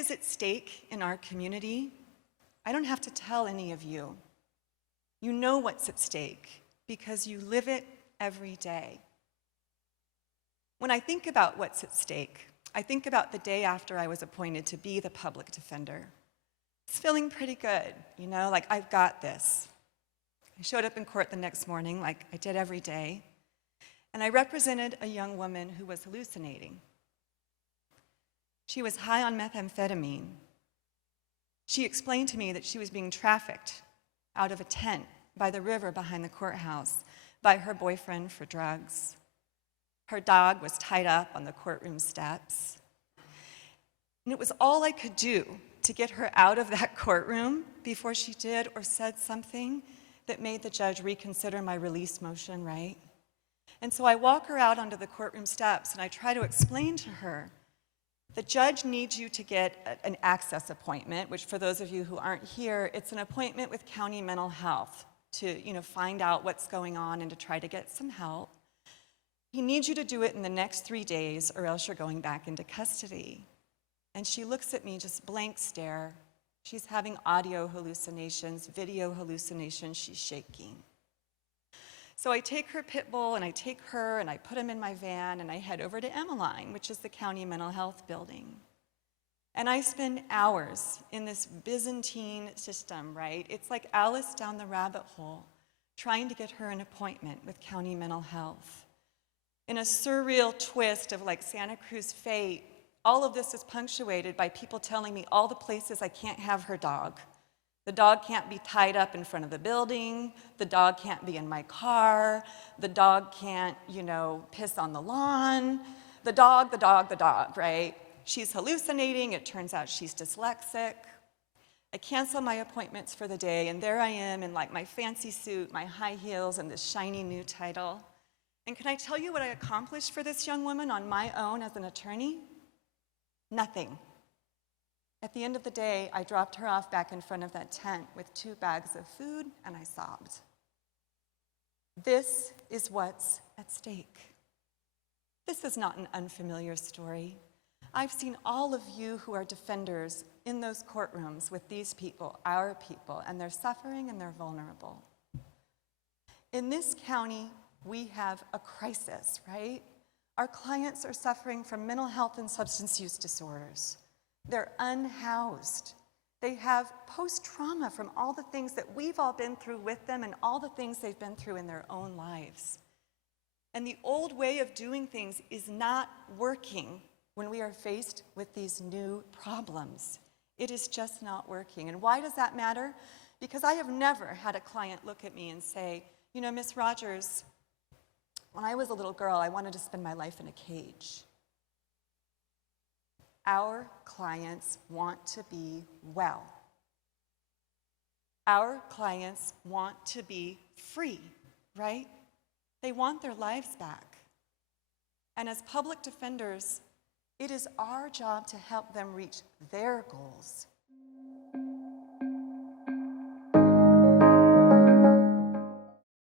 is at stake in our community, I don't have to tell any of you. You know what's at stake because you live it every day. When I think about what's at stake, I think about the day after I was appointed to be the public defender. It's feeling pretty good, like I've got this. I showed up in court the next morning like I did every day, and I represented a young woman who was hallucinating. She was high on methamphetamine. She explained to me that she was being trafficked out of a tent by the river behind the courthouse by her boyfriend for drugs. Her dog was tied up on the courtroom steps. And it was all I could do to get her out of that courtroom before she did or said something that made the judge reconsider my release motion, right? And so I walk her out onto the courtroom steps and I try to explain to her, the judge needs you to get an access appointment, which for those of you who aren't here, it's an appointment with county mental health to find out what's going on and to try to get some help. He needs you to do it in the next 3 days or else you're going back into custody. And she looks at me, just blank stare. She's having audio hallucinations, video hallucinations, she's shaking. So I take her pit bull and I take her and I put him in my van and I head over to Emmeline, which is the county mental health building. And I spend hours in this Byzantine system, right? It's like Alice down the rabbit hole, trying to get her an appointment with county mental health. In a surreal twist of like Santa Cruz fate, all of this is punctuated by people telling me all the places I can't have her dog. The dog can't be tied up in front of the building. The dog can't be in my car. The dog can't, piss on the lawn. The dog, right? She's hallucinating. It turns out she's dyslexic. I cancel my appointments for the day, and there I am in like my fancy suit, my high heels, and this shiny new title. And can I tell you what I accomplished for this young woman on my own as an attorney? Nothing. At the end of the day, I dropped her off back in front of that tent with 2 bags of food, and I sobbed. This is what's at stake. This is not an unfamiliar story. I've seen all of you who are defenders in those courtrooms with these people, our people, and they're suffering and they're vulnerable. In this county, we have a crisis, right? Our clients are suffering from mental health and substance use disorders. They're unhoused. They have post-trauma from all the things that we've all been through with them and all the things they've been through in their own lives. And the old way of doing things is not working when we are faced with these new problems. It is just not working. And why does that matter? Because I have never had a client look at me and say, Miss Rogers, when I was a little girl, I wanted to spend my life in a cage. Our clients want to be well. Our clients want to be free, right? They want their lives back. And as public defenders, it is our job to help them reach their goals,